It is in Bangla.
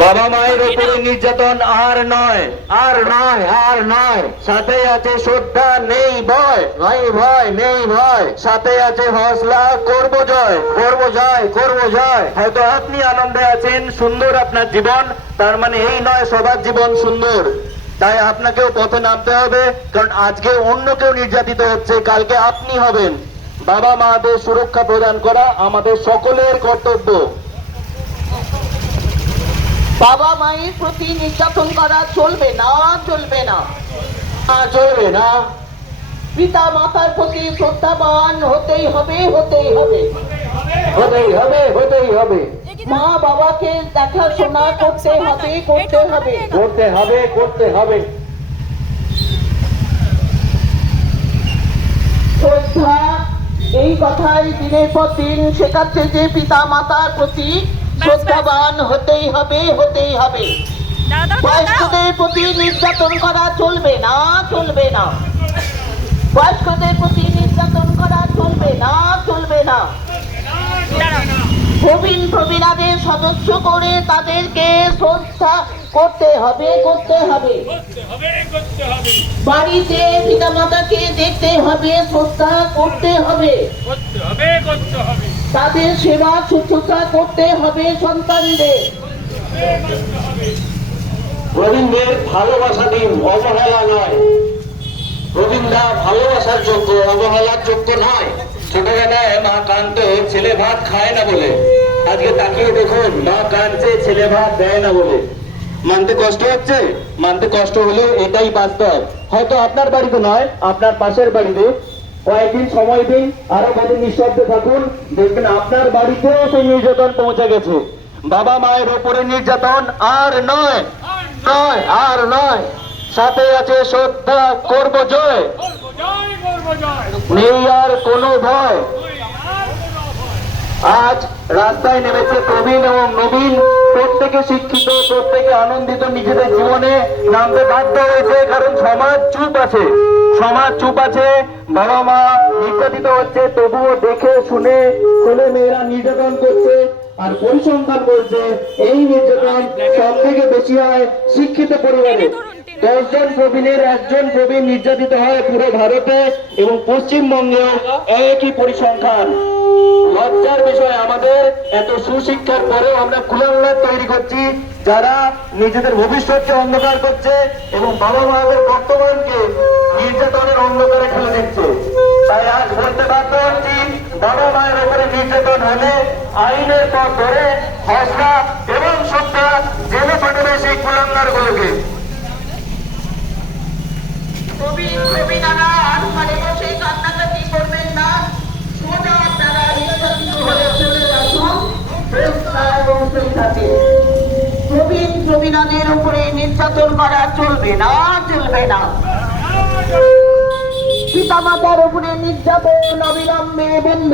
বাবা মায়ের উপরে নির্যাতন আর নয়, আর নয়, আর নয়। সাথে আছে শ্রদ্ধা, নেই ভয়, নেই ভয়, নেই ভয়। সাথে আছে হৌসলা, করব জয়, করব জয়, করব জয়। হয়তো আপনি আনন্দে আছেন, সুন্দর আপনার জীবন, তার মানে এই নয় সবার জীবন সুন্দর। তাই আপনাকেও পথে নামতে হবে, কারণ আজকে অন্য কেউ নির্যাতিত হচ্ছে, কালকে আপনি হবেন। বাবা মাদের সুরক্ষা প্রদান করা আমাদের সকলের কর্তব্য। বাবা মায়ের প্রতি নির্যাতন করা চলবে না, চলবে না, চলবে না। পিতা মাতার প্রতি শ্রদ্ধাবান হতেই হবে, হতেই হবে, হতেই হবে, হতেই হবে। মা বাবাকে দেখাশোনা করতে হবে, করতে হবে, করতে হবে, করতে হবে। শ্রদ্ধা, এই কথাই দিনের পর দিন শেখাচ্ছে যে পিতা মাতার প্রতি শ্রদ্ধাবান হতেই হবে, হতেই হবে। বয়স্কদের প্রতি নির্যাতন করা চলবে না, চলবে না, বয়স্কদের প্রতি নির্যাতন করা চলবে না, চলবে না। প্রবীণ প্রবীণাদের সদস্য করে তাদেরকে শ্রদ্ধা করতে হবে, করতে হবে। বাড়িতে পিতা মাতাকে দেখতে হবে, শ্রদ্ধা করতে হবে, তাদের সেবা শুশ্রূষা করতে হবে সন্তানদের। প্রবীণদের ভালোবাসা দিন, অবহেলা নয়। প্রবীণরা ভালোবাসার যোগ্য, অবহেলার যোগ্য নয়। ছোটবেলায় মা কাঁদতো ছেলে ভাত খায় না বলে, আজকে তাকিয়ে দেখুন মা কাঁদছে ছেলে ভাত দেয় না বলে। মানতে কষ্ট হচ্ছে, মানতে কষ্ট হলেও এটাই বাস্তব। হয়তো আপনার বাড়িতে নয়, আপনার পাশের বাড়িতে। কয়েকদিন সময় দিন, আরো কদিন নিঃশব্দে থাকুন, দেখবেন আপনার বাড়িতেও সেই নির্যাতন পৌঁছে গেছে। বাবা মায়ের উপরে নির্যাতন আর নয়, নয়, আর নয়। সাথে আছে শ্রদ্ধা, করব জয়, নেই আর কোনো ভয়। আজ রাস্তায় নেমেছে প্রবীণ এবং নবীন, প্রত্যেকে শিক্ষিত, প্রত্যেকে আনন্দিত, নিজেদের জীবনে নামতে বাধ্য হয়েছে, কারণ সমাজ চুপ আছে, সমাজ চুপ আছে। বাবা মা নির্যাতিত হচ্ছে, তবুও দেখে শুনে ছেলে মেয়েরা নির্যাতন করছে। আর পরিসংখ্যান বলছে এই নির্যাতন সব থেকে বেশি হয় শিক্ষিত পরিবারে। 10 জন প্রবীণের 1 জন প্রবীণ নির্যাতিত হয় পুরো ভারতে, এবং পশ্চিমবঙ্গেও একই পরিসংখ্যান। লজ্জার বিষয় আমাদের, এত সুশিক্ষার পরেও আমরা কুলাঙ্গার তৈরি করছি, যারা নিজেদের ভবিষ্যৎকে অন্ধকার করছে এবং বাবা মাদের বর্তমানকে নির্যাতনের অন্ধকারে ঠেলে দিচ্ছে। তাই আজ বলতে বাধ্য হচ্ছি, বাবা মায়ের উপরে নির্যাতন হলে আইনের পথ ধরে হৌসলা এবং শ্রদ্ধা জেলে পাঠাবে সেই কুলাঙ্গার গুলোকে। প্রবীণ প্রবীণারা আর ঘরে বসে কান্নাকাটি করবেন না, সোজা আপনারা নির্যাতিত হলে চলে আসুন শ্রদ্ধা এবং শ্রদ্ধাতে। প্রবীণ প্রবীণাদের উপরে নির্যাতন করা চলবে না, চলবে না। পিতা মাতার উপরে নির্যাতন অবিলম্বে বন্ধ